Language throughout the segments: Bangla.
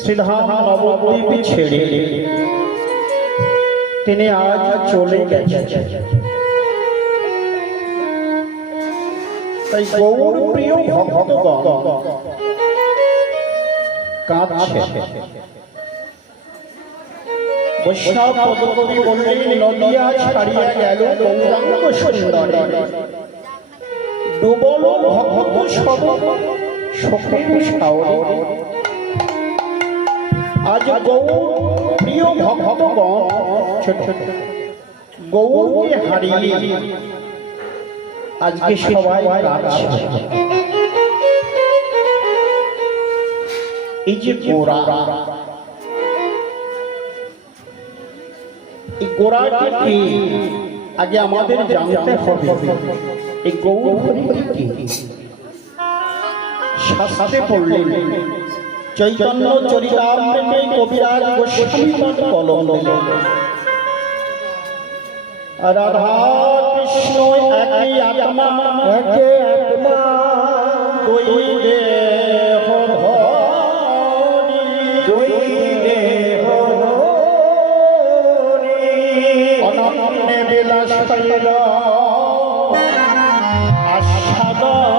শ্রীধাম নবদ্বীপ ছেড়ে তিনি আজ চলে গেছেন। তাই গৌর প্রিয় ভক্তগণ কাঁদছে। বৈষ্ণব পদকবি বললেন, নদিয়া ছাড়িয়া গেল গৌরাঙ্গ সুন্দরী, ডুবল ভক্ত সব সখীর সাওরে। আজ গৌর প্রিয় ভক্তগণ গৌরকে হারিয়ে আজকে সবাই কাঁদছে। এই যে গোরা, এই গোরাটি আগে আমাদের জানতে হবে। এই গৌর কি শাস্ত্রে পড়লেন, চৈতন্য চরিতামৃতে কবিরাজ গোস্বামী কলম দিলেন, রাধা কৃষ্ণ একই আত্মা, একে আত্মা দুই দেহ ধরি, দুই দেহ ধরি অনন্যে বিলাস পাইল আস্বাদ লীলা।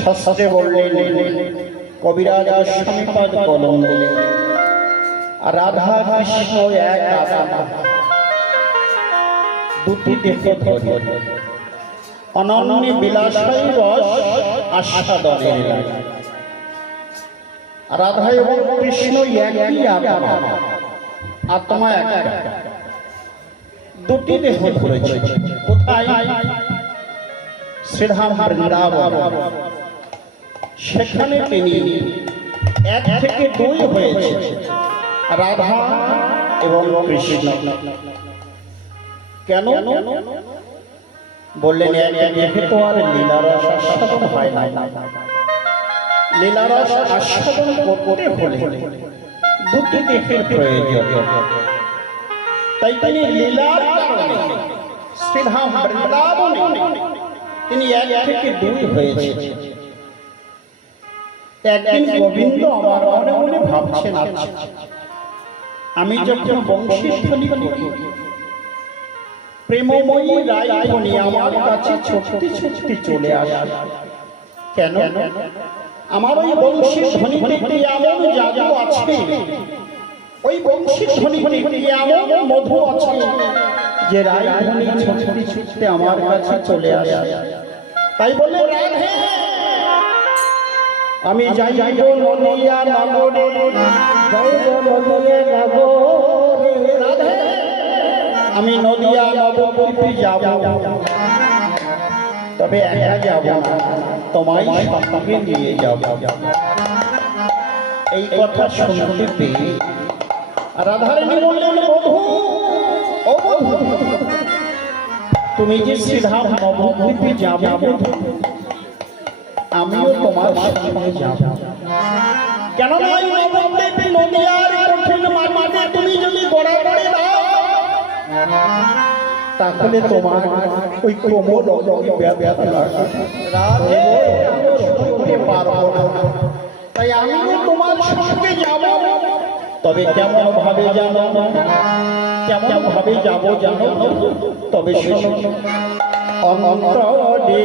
শাস্ত্রে বললেন, কবিরাজ গোস্বামীপাদ কলম দিলেন, রাধা কৃষ্ণ এক আত্মা, দুটি দেহ ধরি, অনন্য বিলাসাই রস আস্বাদনে লীলা। রাধা এবং কৃষ্ণ একই আত্মা, আত্মা একটা, দুটি দেহ ধরেছে। কোথায়? শ্রীধাম বৃন্দাবন। সেখানে তিনি এক থেকে দুই হয়েছে, রাধা এবং কৃষ্ণ। কেন বললেন? একে তো আর লীলারস আস্বাদন হয় না। লীলারস আস্বাদন করতে হলে দুটি দেহের প্রয়োজন। তাই তিনি লীলার কারণে শ্রীধাম বৃন্দাবনে তিনি এক থেকে দুই হয়েছে। একদিন গোবিন্দ আমার মনে মনে ভাবছেন, আমি যখন বংশী ধ্বনি করি, প্রেমময়ী রায়মণি আমার কাছে ছুটতে ছুটতে চলে আসে। কেন? আমার ওই বংশী ধ্বনিতে এমন জাদু আছে, ওই বংশী ধ্বনিতে এমন মধু আছে যে রায়মণি ছুটতে ছুটতে আমার কাছে চলে আসে। তাই বলে রাধে আমি যাইব নদিয়া নগরে, যাইব নদিয়া নগরে, রাধে আমি নদিয়া নবদ্বীপে যাব, তবে একা যাব না, তোমায় সঙ্গে নিয়ে যাব। এই কথা শুনতে পেয়ে রাধারানী বললেন, বধূ ও বধূ, তুমি যে সিধা নবদ্বীপে যাবে, আমিও তোমার সঙ্গে যাব। কেন নয়, নবদ্বীপ নদিয়ার কঠিন মাটিতে তুমি যদি গড়াগড়ি দাও, তাহলে তোমার ওই কোমল ব্যথা লাগবে, রাধে আমি পারবো না। তাই আমিও তোমার সঙ্গে যাব। তবে কেমন ভাবে জানো, কেমন ভাবে যাব জানো? তবে শোনো, অন্তরে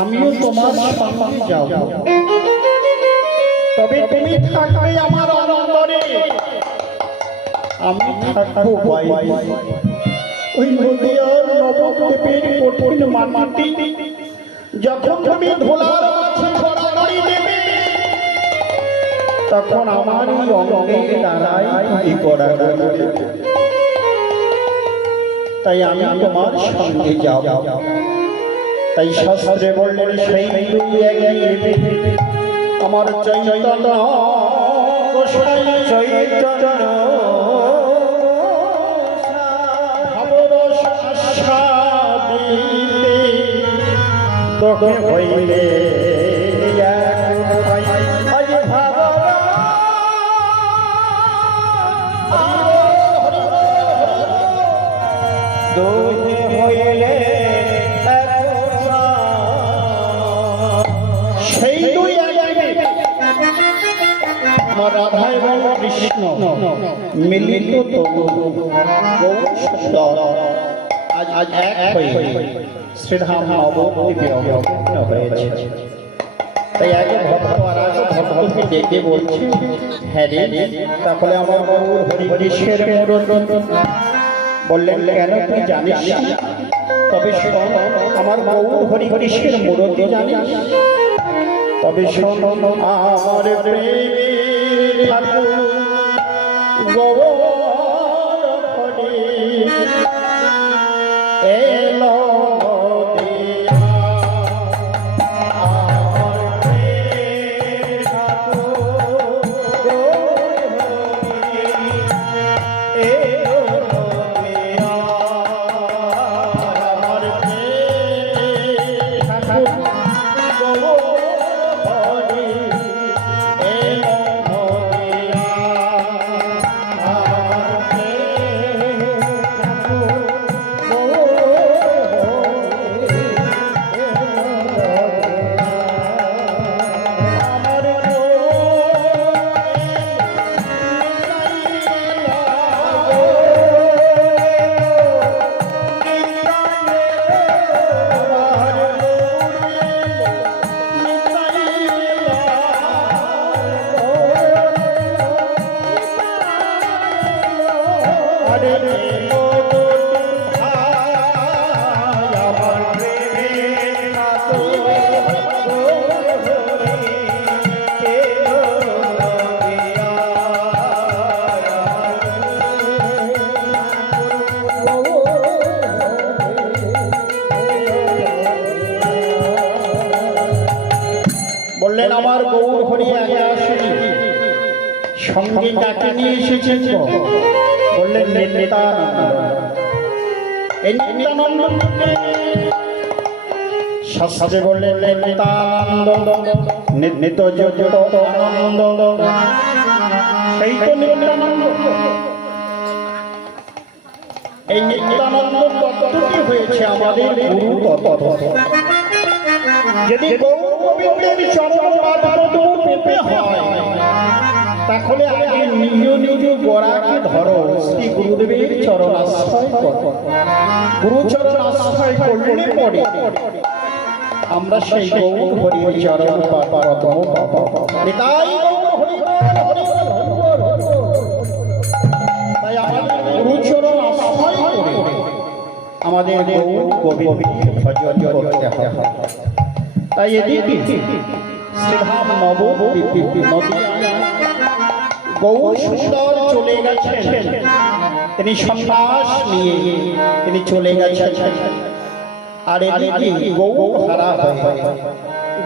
আমিও তোমার সঙ্গে যাব, তবে তুমি থাকবে আমার অন্তরে, আমি থাকবো ওই নদিয়ার নবদ্বীপের কঠিন মাটি। যখন তুমি ধুলার মাঝে গড়াগড়ি দেবে, তখন আমার এই অঙ্গের দ্বারাই তুমি গড়াগড়ি দেবে। তাই আমি তোমার সঙ্গে যাব। তাই শাস্ত্রে বললেন সেই আমার চৈতন্য গোসাই চৈতন্য ভাবরস আস্বাদিতে তোকে হইলে আজ দোহে হইলে সেই দুই আমার রাধা এবং কৃষ্ণ মিলিত তনু গৌর সুন্দর আজ এক হয়ে শ্রীধাম নবদ্বীপে অবতীর্ণ হয়েছে। তাই আগে ভক্ত আর আগে ভক্তকে ডেকে বলছে, হ্যাঁ রে, তাহলে আমার গৌর হরিকেশের মূরত বললেন, কেন তুই জানিস? তবে শোন, আমার গৌর হরিকেশের মূরতি জানিস? তবে শোন, আমার প্রেমের ঠাকুর গৌর হরি এলো বললেন, আমার গৌর হরি আগে আসেনি, সঙ্গে ডাকে নিয়ে এসেছেন। বললেন নিত্যানন্দ। এই নিত্যানন্দ শাস্ত্রে বললেন নিত্যানন্দ, নিত্য যত আনন্দ, সেই তো নিত্যানন্দ। এই নিত্যানন্দ তত্ত্বটি হয়েছে আমাদের গুরু তত্ত্ব। যদি গৌর গোবিন্দের চরণ পেতে হয়, তাহলে আগে নিজ নিজ গোড়াকে ধরো, শ্রী গুরুদেবের চরণ আশ্রয় করো। গুরুচরণ আশ্রয় করলে পরে আমরা সেই গৌর হরির চরণ পাবো। তাই আমাদের গুরুচরণ আশ্রয় করে আমাদের গৌর গোবিন্দের ভজন করতে হবে। তাই এদিকে শ্রীধাম নবদ্বীপ নদিয়া গৌর সুন্দর চলে গেছেন, তিনি সন্ন্যাস নিয়ে তিনি চলে গেছেন। আর এদিকে গৌর হারা হয়ে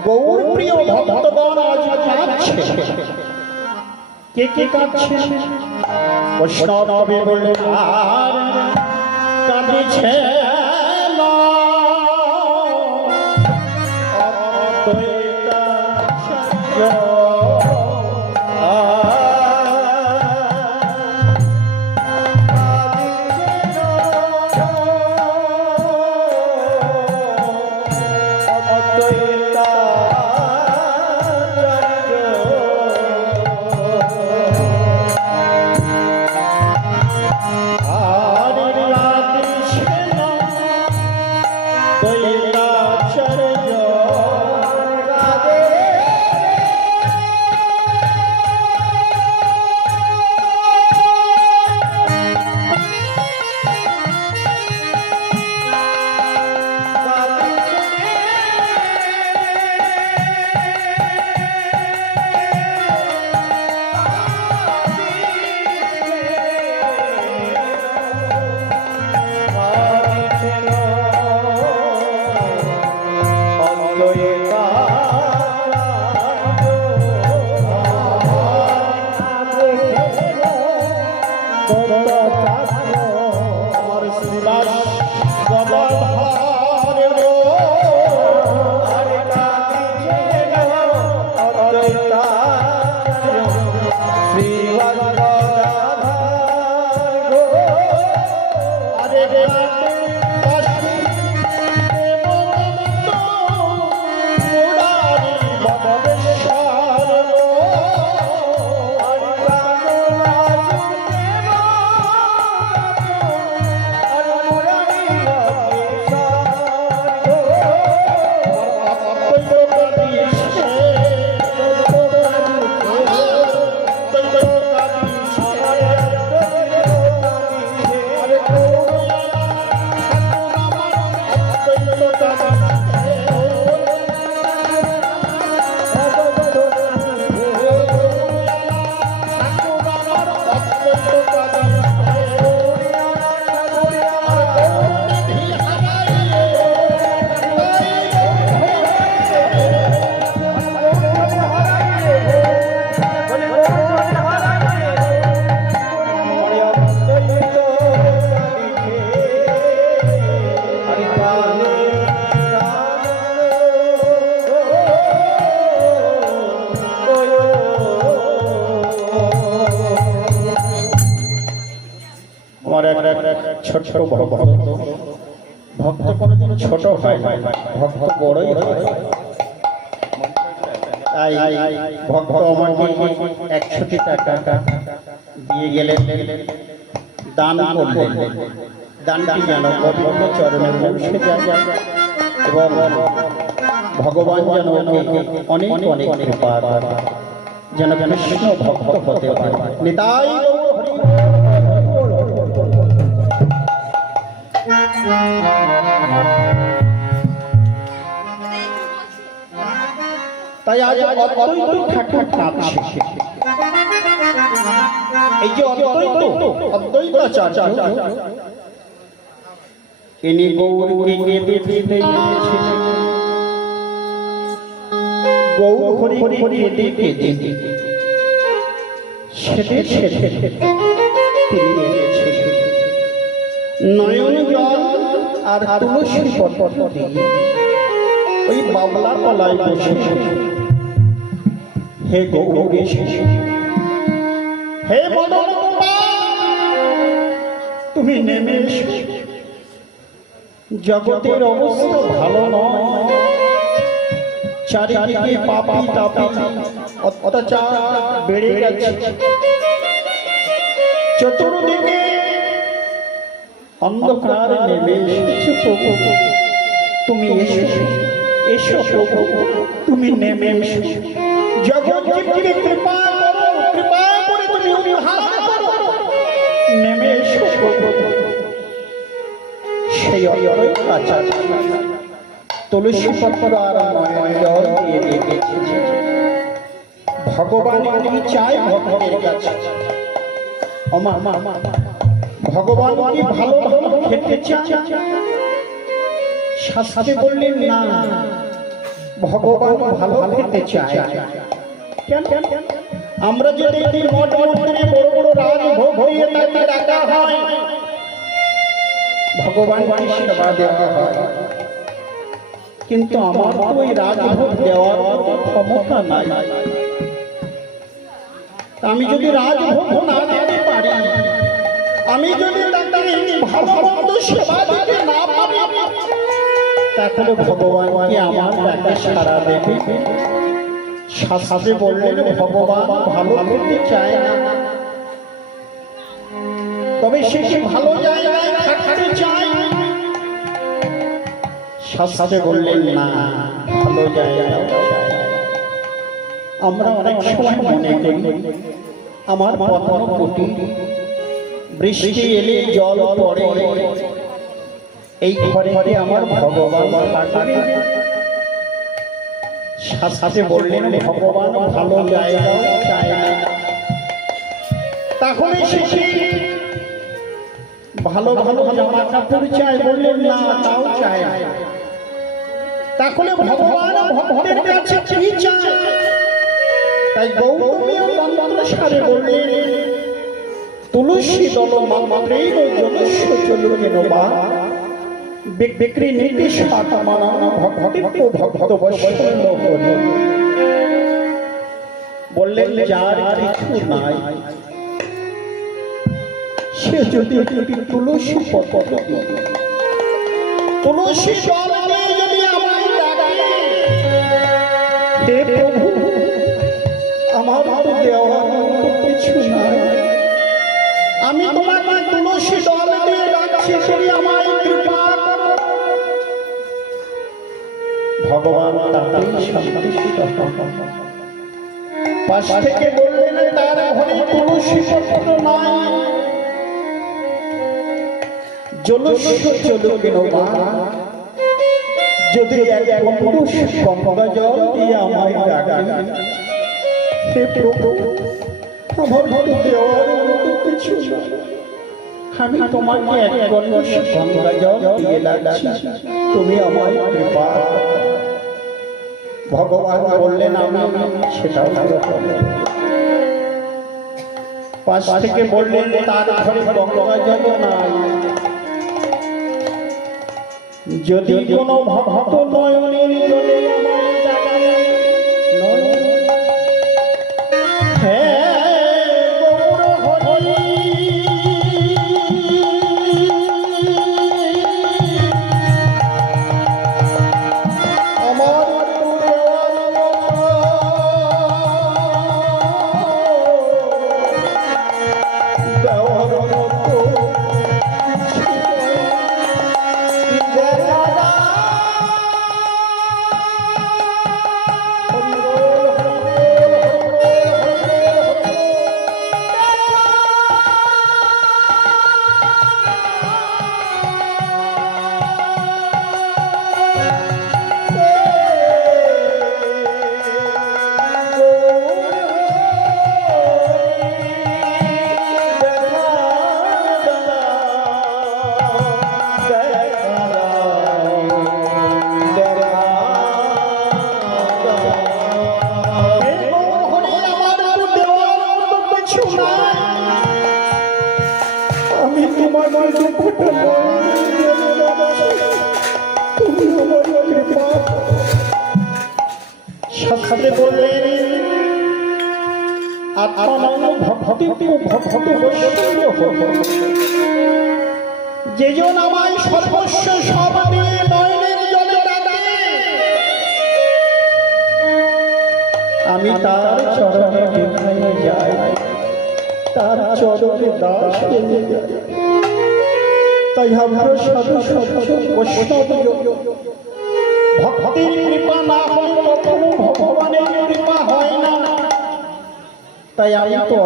গৌর প্রিয় ভক্তগণ আজ কাঁদছে। কে কে কাঁদছে? বৈষ্ণব কবি বললেন, আর কাঁদিছে আমার শ্রীবাস গদাধর গো আরে কাঁদিছে অদ্বৈতাচার্য শ্রীবাস গদাধর গো আরে ছোট ভক্ত ভক্ত কোনদিন ছোট হয় ভক্ত বড়ই হয় তাই ভক্ত আমাকে 100টি টাকা দিয়ে গেলেন দান করলেন দানটি যেন গোবিন্দ চরণে পৌঁছে যায় এবং ভগবান যেন অনেক অনেক কৃপা যেন কৃষ্ণ ভক্ত হতে পারে নিতাই তাই আজ অদ্বৈত ঠাকুর কাঁদছে এই যে অদ্বৈতাচার্য ইনি গৌরকে কেঁদে কেঁদে গিয়েছিলেন গৌর হরি হরি কেঁদে কেঁদে সেদে সেদে তিনি এনেছিলেন নয়ন জল আর তুলসী পত্র দিয়ে ওই বাবলা তলায় বসে হে গৌরী হে মদন তুমি নেমে এসো জগতের অবস্থা ভালো নয় চারিদিকে পাপী তাপী অত্যাচার বেড়ে গেছে চতুর্দিকে অন্ধকার নেমে এসেছে তুমি এসো এসো তুমি নেমে এসো জগৎ জীবকে কৃপা করে তুমি উদ্ধার করো নেমে এসো সেই অদ্বৈতাচার্য তুলসী পত্র আর নয়ন জল দিয়ে দিয়েছে ভগবান কি চায় ভক্তের কাছে ওমা ভগবান কি ভালো ভালো খেতে চায় শাস্ত্রে বললেন না ভগবান ভালো খেতে চায় কেন আমরা যে দেখি মঠ মন্দিরে বড় বড় রাজভোগ হয়ে তাকে ডাকা হয় ভগবান সেবা দেওয়া হয় কিন্তু আমার তো ওই রাজভোগ দেওয়ার ক্ষমতা নাই আমি যদি রাজভোগ না দিতে পারি আমি যদি তাকে ভালো মন্দ সেবা দিতে না পারি তাহলে ভগবানকে আমার ডাকে সাড়া দেবে শাস্ত্রে বললেন ভগবান ভালো করতে চায় না তবে সে কি ভালো জায়গায় থাকতে চায় শাস্ত্রে বললেন না ভালো জায়গায় আমরা অনেক সময় মনে করি আমার পদ্মকুটি বৃষ্টি এলে জল পড়ে এই ঘরে আমার ভগবান থাকবে শাস্ত্রে বললেন ভগবান ভালো জায়গাও চায় না তাহলে সে ভালো ভালো জামা কাপড় চায় বললেন না তাও চায় না তাহলে ভগবান ভক্তের কাছে কি চায় তাই গৌতমী তন্ত্র সারে বললেন তুলসী দল মাত্রেই জলস্য চলুকেন বা বিক্রি নীতি শাখা মানানো ভক্ত বৈষ্ণব হরি। বললেন যার কিছু নাই সে যদি তুলসী পত্র তুলসী দল নিয়ে যদি আমায় ডাকে, হে প্রভু আমার তো দেওয়ার কিছু নাই, আমি তোমাকে তুলসী দল দিয়ে ডাকছি, তুমি আমায় কৃপা করো। ভগবান তাতেই সন্তুষ্ট হন। পাশ থেকে বললেন তার ঘরে তুলসী পত্র নাই, জলস্য চলুকেন মা, যদি এক পুরুষ গঙ্গা জল দিয়ে আমায় ডাকেন, হে প্রভু আমার ঘরে দেওয়ার কিছু নাই, আমি তোমাকে এক পুরুষ গঙ্গা জল দিয়ে ডাকছি, তুমি আমায় কৃপা করো। ভগবান বললেন আমি সেটাও পাশ থেকে বললেন তার ঘরে গঙ্গা জল নাই, যদি কোনো ভক্ত নয়নের জলে আমায় ডাকে, শাস্ত্রে বললেন যেজন আমায় সর্বস্ব সব দিয়ে নয়নের জলে ডাকে, আমি তার চরণে বিধায় যাই, তার চরণে দাস হয়ে যাই। তাই আমরা সাধু বৈষ্ণব ভক্তির কৃপা না হলে কখনো ভগবানের কৃপা হয় না। তাই আমি তো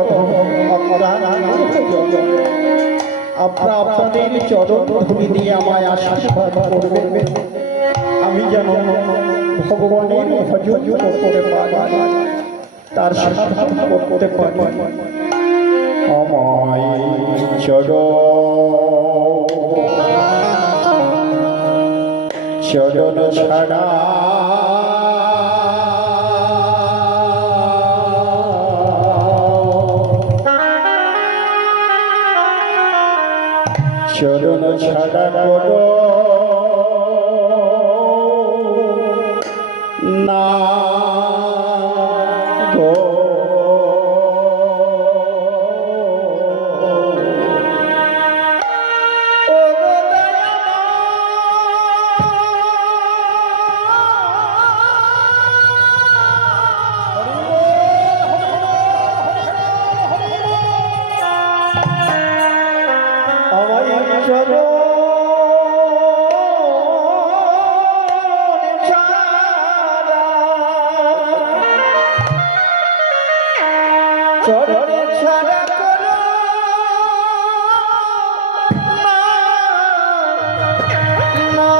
আপনারা আপনাদের চরণ ধুলি দিয়ে আমায় আশীর্বাদ করবেন, আমি যেন ভগবানের ভজন করতে পারি, তার সাধনা করতে পারি। আমায় চরণ ছাড়া চরণ ছাড়া করো না গো, চরণে ছাড়া করো না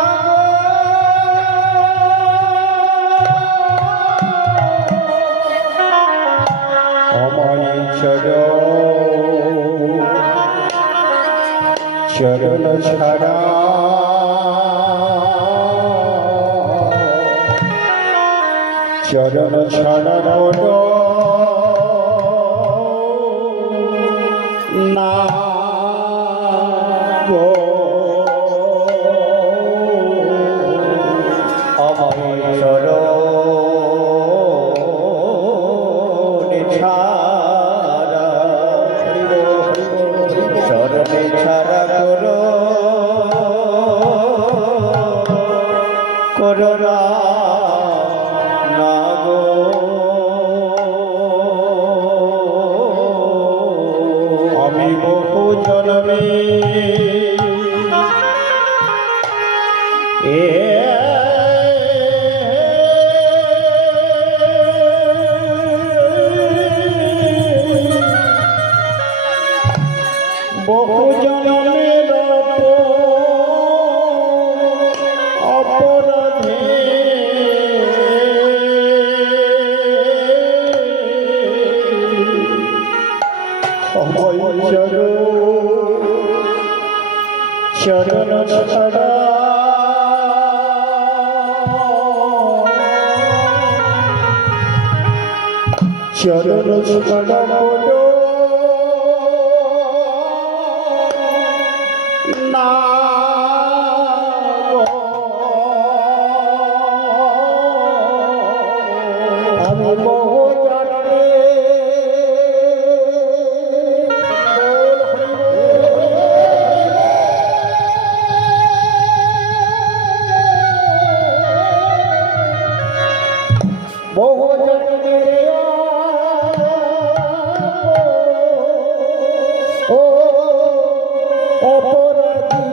আমায় চরণ ছাড়া চরণ ছাড়া করো না। চরণ ছাড়া চরণ ছাড়া বলো না গো। আমি বহু জন্মে বহু জন্মে ও অপরাধী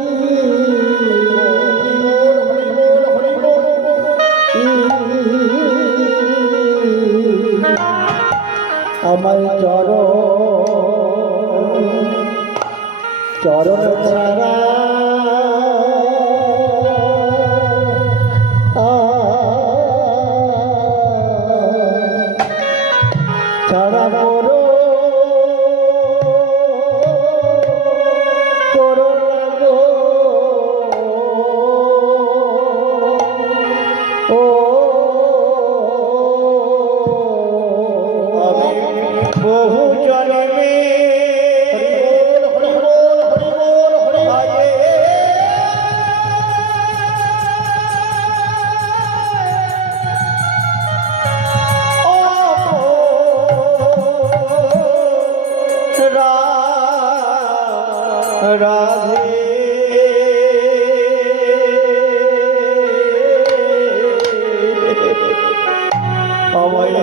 আমায় চরণ ছাড়া ছাড়া করো করো না গো। ও আমি বহু জন্মে রাধে আমায়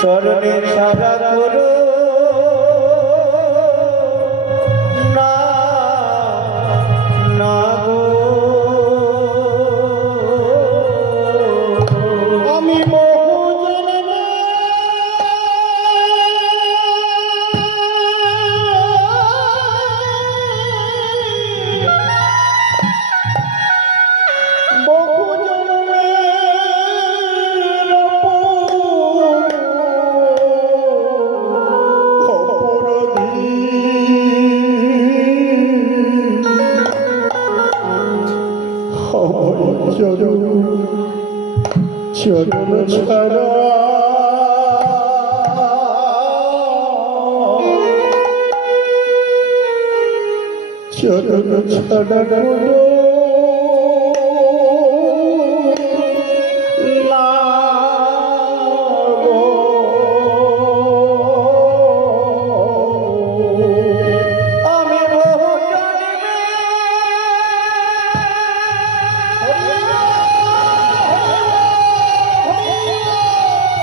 চরণে সারা করো না না গো। আমি বহু জন্মে বহু জন্মে চরণ ছাড়া চরণ ছাড়া বলো না গো।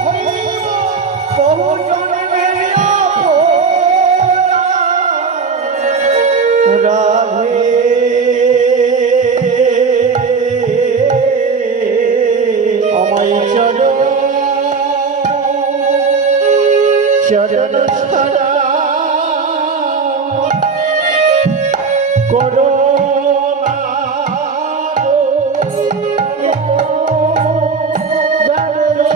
আমি বহু জন্মে বহু জন্মে রাধে আমায় চরণ ছাড়া করো না গো। জানলে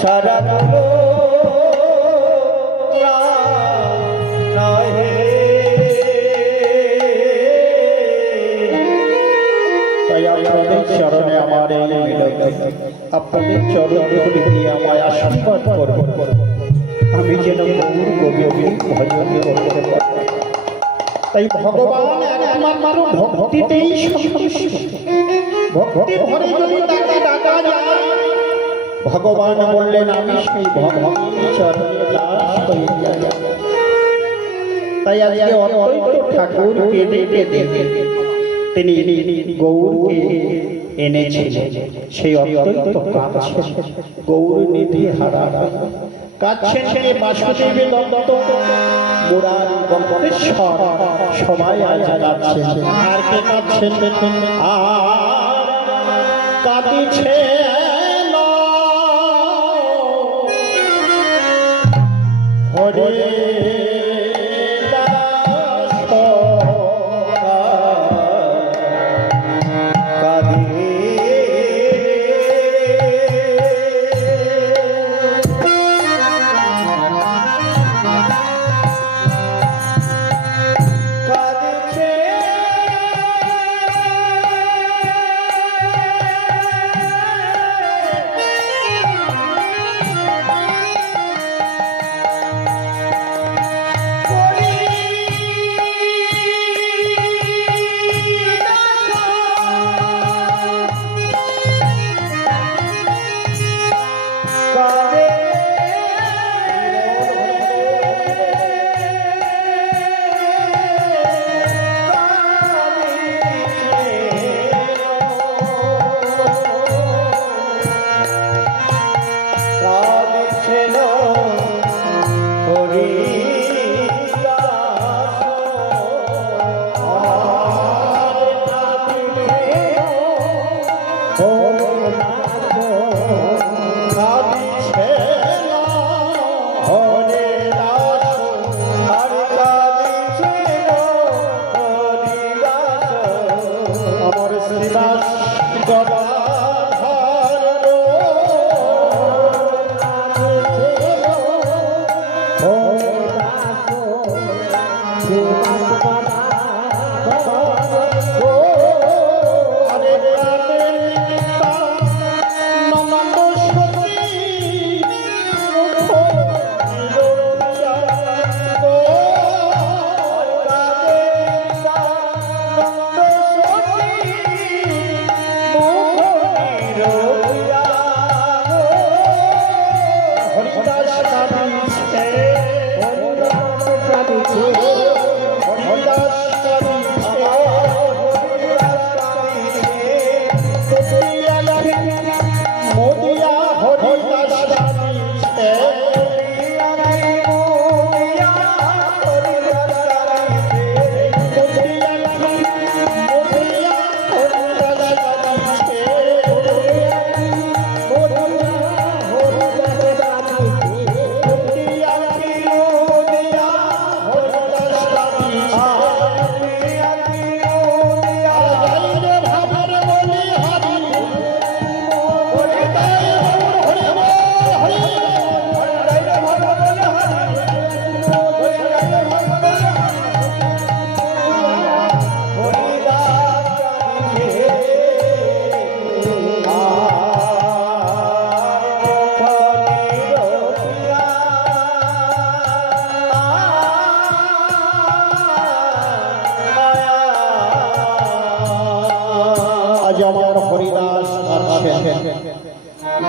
সারা গুলো তাই আপনাদের চরণে আমার এই মিনতি, আপনাদের চরণ ধরে দিয়ে আমায় আশীর্বাদ করুন, আমি যেন গৌর গোবিন্দের ভজন করতে পারি। তাই ভগবান একমাত্র ভক্তিতেই সন্তুষ্ট। ভক্তি ভরে যদি তাকে ডাকা যায়, ভগবান বললেন আমি সেই ভগবানের চরণে দাস হয়ে যাই। তাই আজকে অদ্বৈত ঠাকুর কেঁদে কেঁদে তিনি গৌরকে এনেছিলেন। সেই অদ্বৈত কাঁদছেন, গৌর নিধি হারা কাঁদছেন কে বাসুদেব দত্ত, মুরারি বঙ্কেশ্বর, সবাই আজ কাঁদছেন। আর কে কাঁদছেন? আর কাঁদিছেন হরে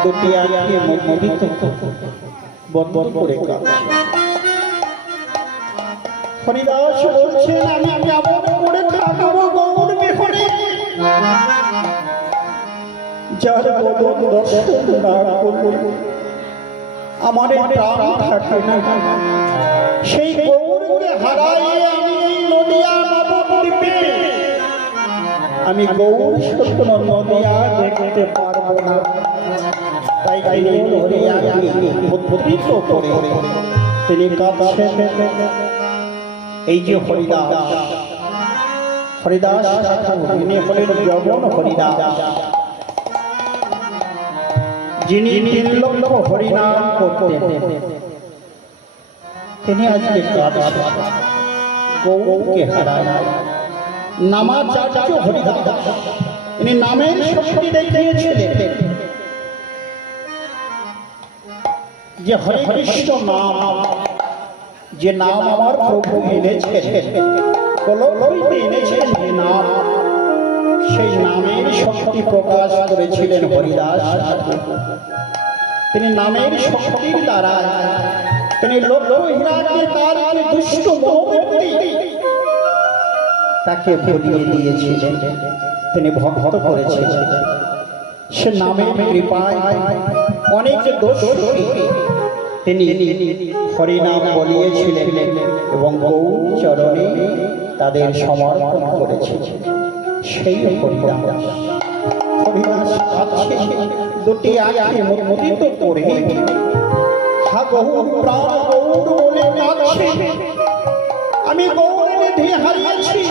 দুটি আঁখি মুদিত বন্ধ করে কাঁদছে। হরিদাস বলছেন আমি কেমন করে থাকবো গৌর বিহনে, যার বদন দর্শন না করলে আমার প্রাণ থাকে না। সেই গৌরকে হারাই আমি এই নদিয়া নবদ্বীপে আমি গৌর সত্য নদিয়া দেখতে পারবো না। তাই উদ্ভূত করে তিনি কাঁদছেন। এই যে হরিদাস, হরিদাস ঠাকুর ইনি হলেন যবন হরিদাস। যিনি 3 লক্ষ হরিনাম করতেন, তিনি আজকে কাঁদছেন, গৌকে হারায়। নামাচার্য হরিদাস তিনি নামের শক্তি দেখিয়েছিলেন যে হরে কৃষ্ণ নাম, যে নাম আমার প্রভু এনেছেন, কলকলিতে এনেছেন যে নাম, সেই নামের শক্তি প্রকাশ করেছিলেন হরিদাস। তিনি নামের শক্তির দ্বারা তিনি লোকহীনাকে তার যে দুষ্ট মনোবৃত্তি তাকে ভুলিয়ে দিয়েছিলেন, তিনি ভক্ত করেছিলেন। সে নামের কৃপায় অনেক দোষ তিনি হরিনাম বলিয়েছিলেন এবং গৌর চরণে তাদের সমর্পণ করেছিলেন। সেই হরিনাম হরিদাস দুটি আঁখি মুদিত করে হা গৌর প্রাণ গৌর বলে কাঁদছে, আমি গৌর নিধি হারিয়েছি,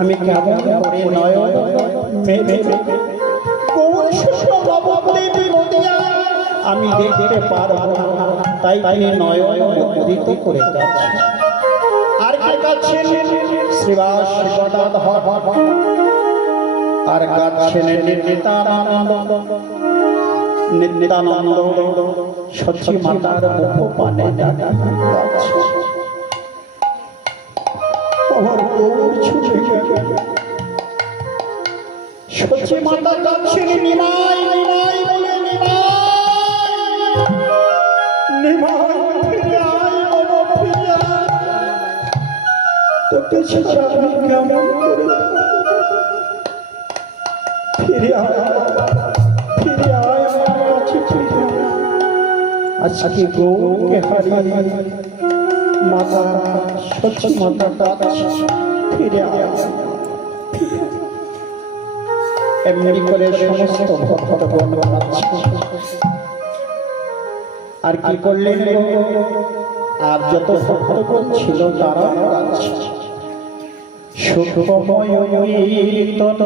আমি কেমন করে নয়ন মেলে গৌর শুষ্ণ নবদ্বীপে নদিয়া আমি দেখতে পারবো না, তাই তিনি নয়ন মুদিত করে কাঁদছেন। আর কে কাঁদছেন? শ্রীবাস গদাধর, আর কাঁদছেন নিত্যানন্দ। নিত্যানন্দ সচি মাতার মুখ পানে সচি মাতা কাঁদছেন, নিমাই নিমাই বলে নিমাই ফিরে আয় বাবা, ফিরে আয়, তোকে ছাড়া আমি কেমন করে ফিরে আয়, ফিরে আয় আমার কাছে ফিরে আয়। আজকে গৌরকে হারিয়ে মাতা সচি মাতা কাঁদছে, ফিরে আয়, ফিরে আয়। এমনি করে সমস্ত ভক্তগণ কাঁদছে। আর কি করলেন? আর যত ভক্তগণ ছিল তারা কাঁদছে। সুখময় কীর্তন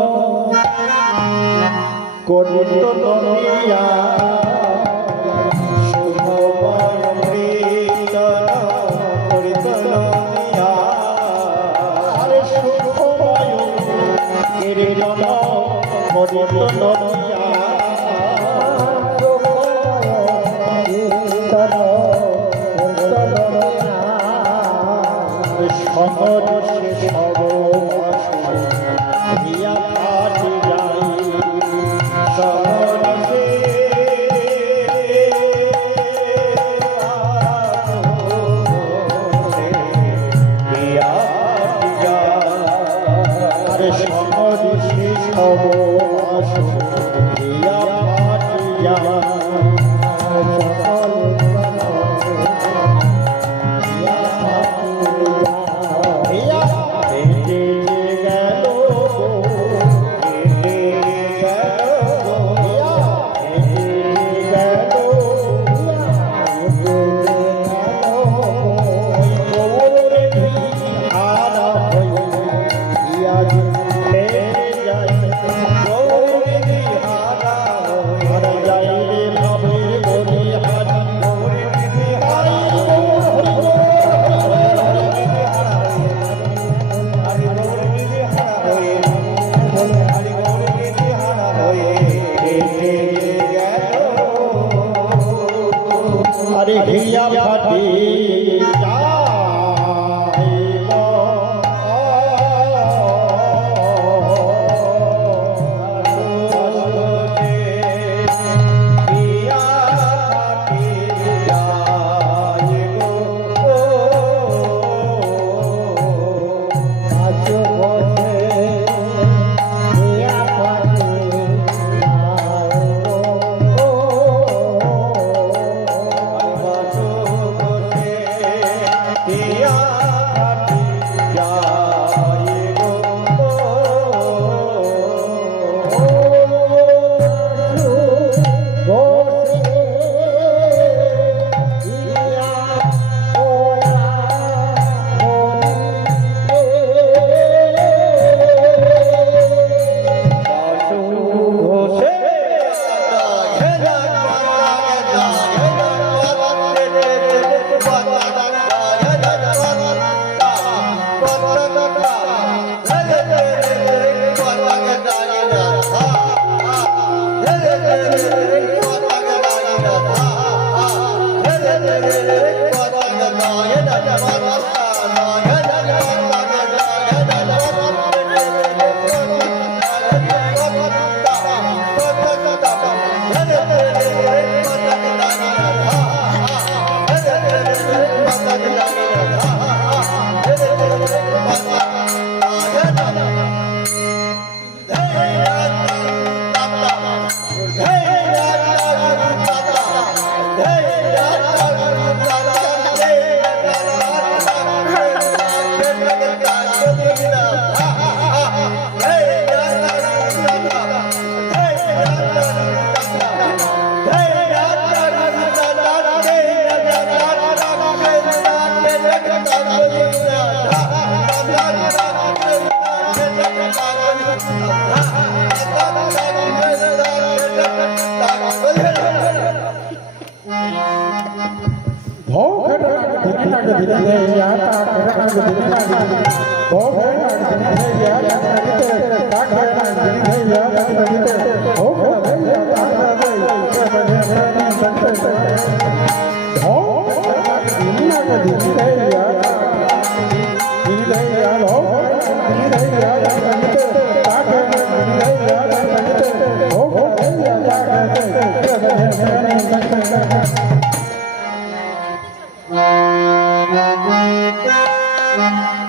করিত নদিয়া, সুখময় কীর্তন করিত নদিয়া, আরে সুখময় কীর্তন করিত নদিয়া, সমরসে সব হিয়া ফাটি যাই, সমরসে হিয়া ফাটি যায়, সমরসে সব হিয়া ফাটি যায়। আরে হিয়া ফাটি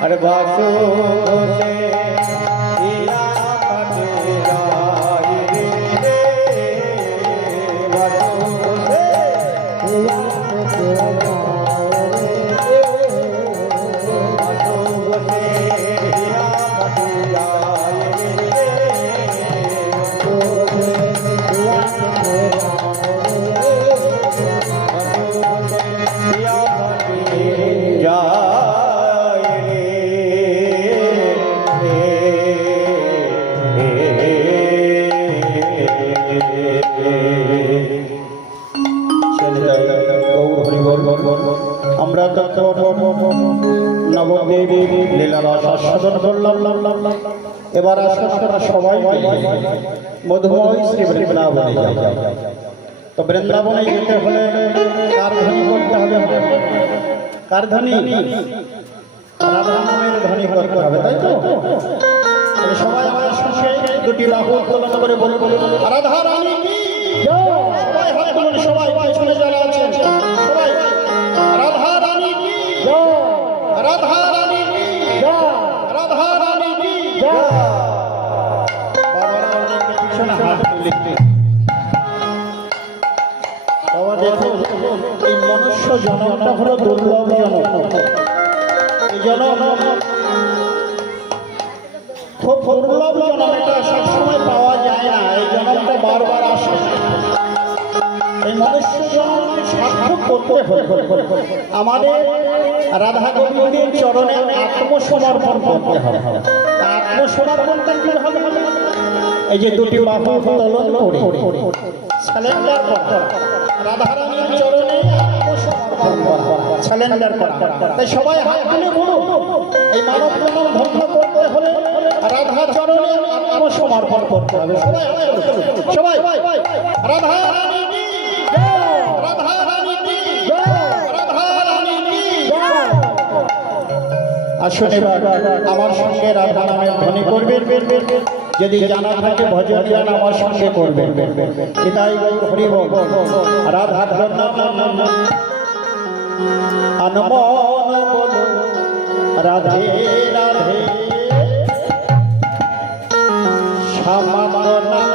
अरे बासु से हिया पटेराई रे बासु से हिया पटेराई बासु से हिया पटेराई बासु से हिया पटेराई আমরা নবদ্বীপ লীলা রস আস্বাদন করলাম। এবার আস্বাদন সবাই মধুময় শ্রী বৃন্দাবনে যাই। তো বৃন্দাবনে যেতে হলে কার ধ্বনি করতে হবে? কার ধ্বনি? রাধা নামের ধ্বনি করতে হবে, তাই তো? সবাই আমার সঙ্গে দুটি বাহু উত্তোলন করে বলুন, রাধা রানী কি জয়। সবাই হাত তুলুন, সবাই পেছনে যারা আছেন সবাই, রাধা রানী কি জয়, রাধা রানী কি জয়, রাধা রানী কি জয়। বাবারা অনেকে পিছনে হাত তুলে। বাবা দেখো, এই মনুষ্য জন্মটা হলো দুর্লভ জন্ম। এই জন্ম খুব দুর্লভ জন্ম, এটা সবসময় পাওয়া যায় না। এই জন্মটা বারবার আসে। এই মনুষ্য জন্মকে সার্থক করতে হলে আমাদের রাধা গোবিন্দের চরণে আত্মসমর্পণ করতে হবে। আত্মসমর্পণটা কি হবে? এই যে দুটি বাহু উত্তোলন করে সালেন্ডার করা, রাধা রানীর চরণে আত্মসমর্পণ করা, সালেন্ডার করা। তাই সবাই হাত তুলে বলুন, এই মানব জন্ম ধন্য করতে হলে রাধা চরণে আত্মসমর্পণ করতে হবে। সবাই সবাই রাধা রানী কি জয়, রাধা রানী কি জয়, রাধা রানী কি জয়। আসুন এবার আমার সঙ্গে রাধা নামের ধ্বনি করবেন। যদি জানা থাকে ভজন গান আমার সঙ্গে করবেন। নিতাই গৌর হরি বল। রাধা নাম আনমন বলো রাধে রাধে, শ্যামা নাম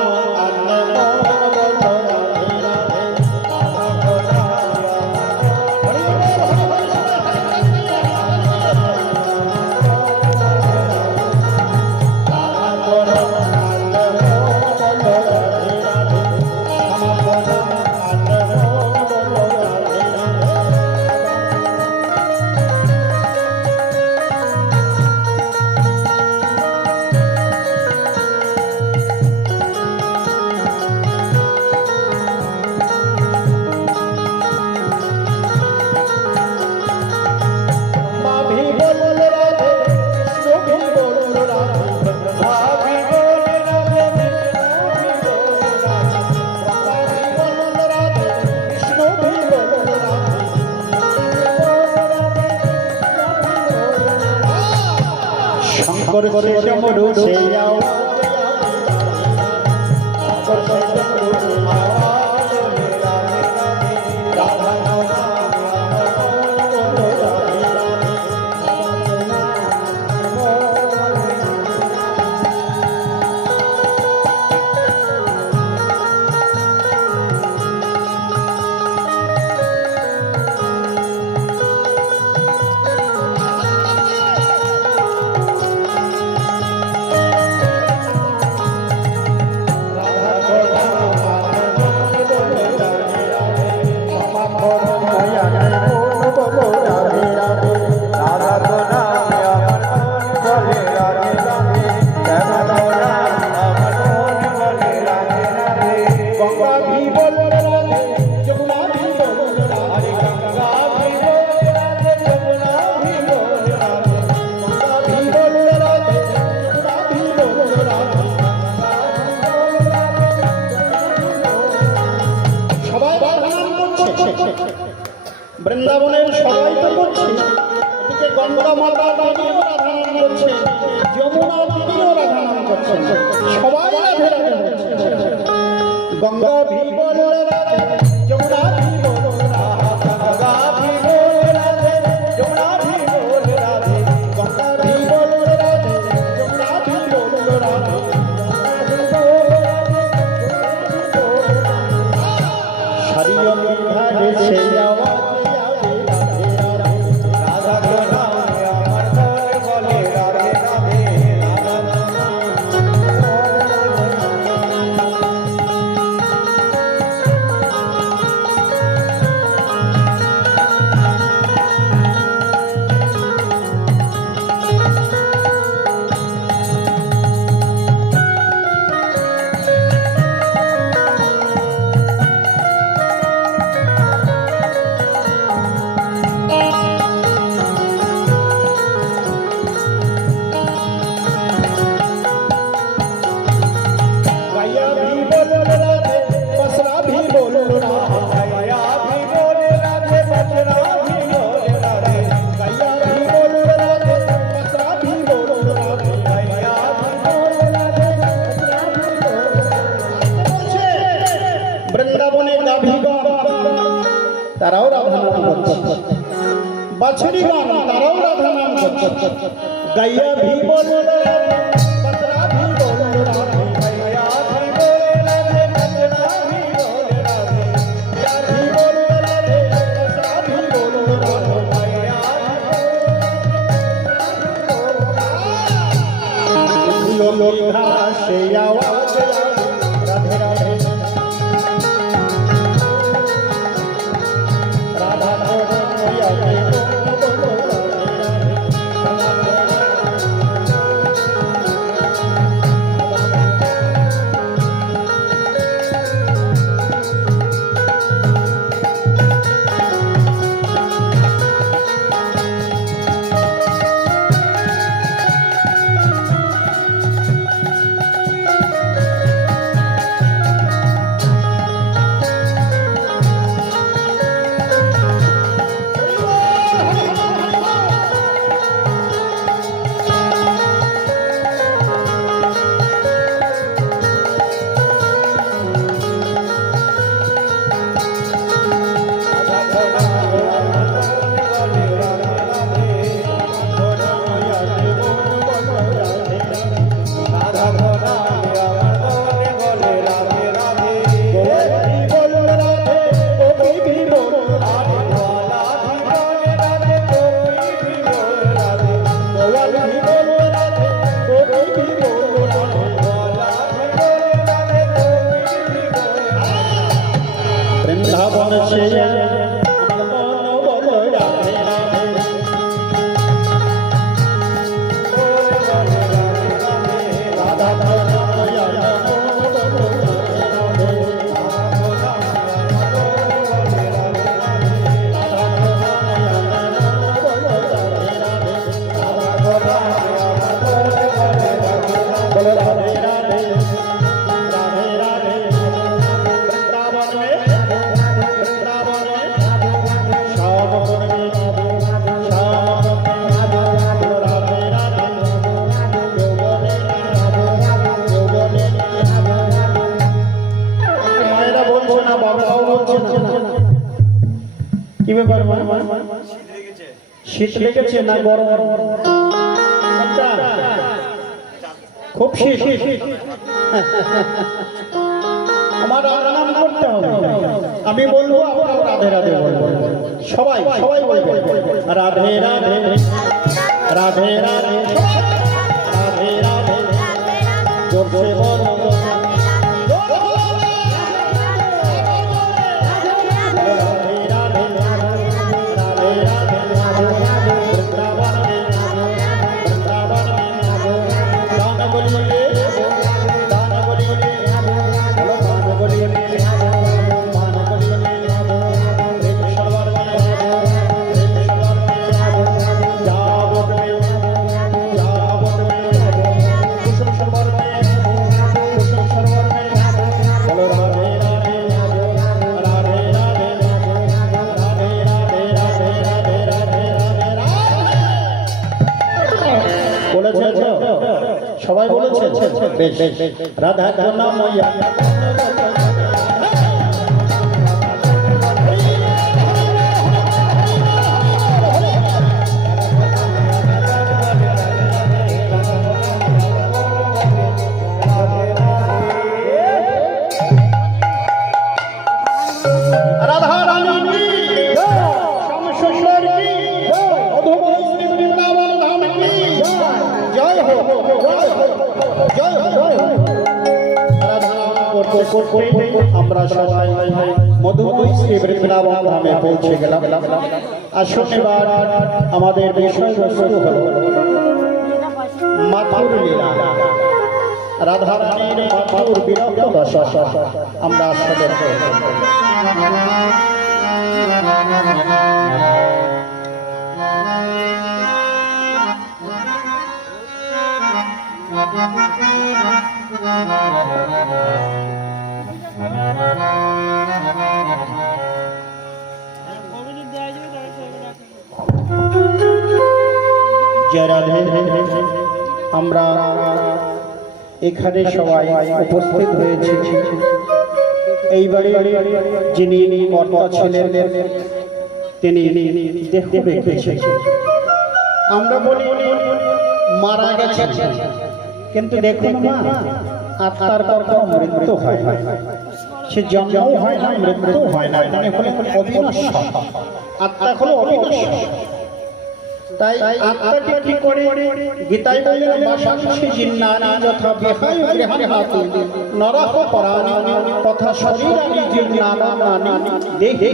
শঙ্কর করে চমরু ছেয়াও বৃন্দাবনের সবাই তো করছে, এদিকে গঙ্গা মাতা তিনিও রাধা নাম করছে, যমুনা তিনিও রাধা নাম করছেন, সবাই রাধে রাধে বলছে। গঙ্গা ভি বল রাধে, যমুনা ভি বল রাধে, গঙ্গা ভি বল রাধে, যমুনা ভি বল রাধে, গঙ্গা ভি বল রাধে, যমুনা ভি বল রাধে। সারিও ধারে সেই আওয়াজ আবে রাধে রাধে। রাধা গো নামে আমার মন বলে রাধে রাধে, রাধা गाया भी बोल राधे, बसरा भी बोल राधे, गया भी बोल राधे, बचरा भी बोल राधे, गाया भी बोल राधे, बसरा भी बोल राधे। गया भी बोल राधे, बचरा भी बोल राधे। বৃন্দাবনে গাভীগণ তারাও রাধা নাম করছে, বাছুরিগণ তারাও রাধা নাম করছে। গাইয়া ভি বল রাধে, বসরা ভি বল রাধে, गया भी बोल राधे, बचरा भी बोल राधे, गाया भी बोल राधे, बसरा भी बोल राधे। गया लोलोधा से आवाज आवे, राधे राधे। राधा मैया के बोलो राधे राधा गो नामे আমার মনে বলে রাধে রাধে, गोपी बोल राधे, गोपी भी बोल राधे, वाला भी बोल राधे, कोई भी बोल राधे, गोवाल भी बोल राधे, गोपी भी बोल राधे। वाला भी बोल राधे, कोई भी बोल राधे। वृंदावन से मन बोल राधे राधे, राधा मैया बोल राधे राधे। बोलो राधे राधे, राधे राधे। वृंदावन में श्याम गुण में, श्याम बोलो राधे राधे, योगने मायरा बोलছে না, বাবাও বলছে না। কি ব্যাপার শীত লেগেছে না গরম? কোনটা? খুব শীত। আমার রাধা নাম করতে হবে, আমি বলবো আপনারা রাধে রাধে বলবেন, সবাই সবাই বলবেন রাধে রাধে, রাধে রাধে, রাধে রাধে, জোরসে বলো রাধে রাধে, রাধে রাধে। वृंदावन में दान बोलिए, दान बोलिए, बोलो दान बोलिए, दान बोलिए। प्रेम सरोवर में, प्रेम सरोवर में, जावत में, कुसुम सरोवर में, বেশ রাধা জনময়া রাধা রানী কি শ্যাম সুন্দর কি মধুবন শ্রী বৃন্দাবন ধাম কি জয় হো জয় হো রাধা করতে করতে আমরা সবাই মধুবন শ্রী বৃন্দাবন ধামে পৌঁছে গেলাম। আসুন এবার আমাদের বিষয়বস্তু হলো মাথুর লীলা, রাধা রানীর মাথুর বিরহ দশা আমরা আসলে জয় রাধে। আমরা এখানে সবাই উপস্থিত হয়েছি এইবারে যিনি কর্তা ছিলেন তিনি দেহ রেখেছেন। আমরা বলি মারা গেছে, কিন্তু দেখুন না আত্মার কখনো মৃত্যু হয় না, সে জন্মও হয় না মৃত্যু হয় না, তিনি হলেন অবিনশ্বর, আত্মা হলো অবিনশ্বর। তাই আত্মাটি কি করে গীতায় বললেন বাসাংশি জিন্নানি যথা বিহায় গৃহাণি নরহ পরাণি তথা শরীরানি জিন্নানানি দেহে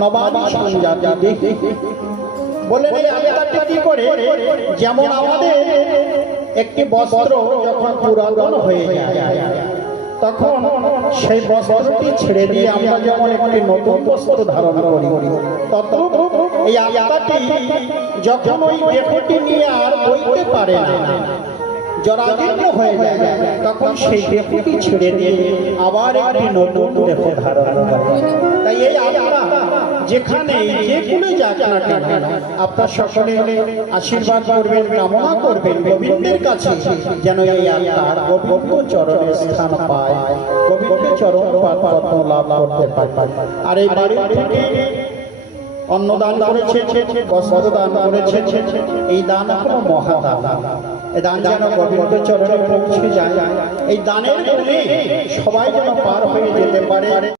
নবানি সংজাতি দেহে। বললেন এই আত্মাটি কি করে, যেমন আমাদের একটি বস্ত্র যখন পুরাতন হয়ে যায় তখন সেই বস্ত্রটি ছেড়ে দিয়ে আমরা যেমন একটি নতুন বস্ত্র ধারণ করি, তদ্রূপ এই আত্মাটি যখন ওই দেহটি নিয়ে আর বইতে পারে না, জরাজীর্ণ হয়ে যায়, তখন সেই দেহটি ছেড়ে দিয়ে আবার একটি নতুন দেহ ধারণ করে। তাই এই আত্মা যেখানে যে কোনো যাক না কেন আপনার সকলে আশীর্বাদ করবেন, কামনা করবেন গোবিন্দের কাছে যেন এই আত্মার গোবিন্দ চরণে স্থান পায়, গোবিন্দ চরণ পদ্ম লাভ করতে পারে। আর এই বাড়ি থেকে অন্নদান করেছে, বস্ত্র দান করেছে, এই দান হলো মহাদান। এই দান যেন গোবিন্দ চরণে পৌঁছে যায়, এই দানের গুণে সবাই যেন পার হয়ে যেতে পারে।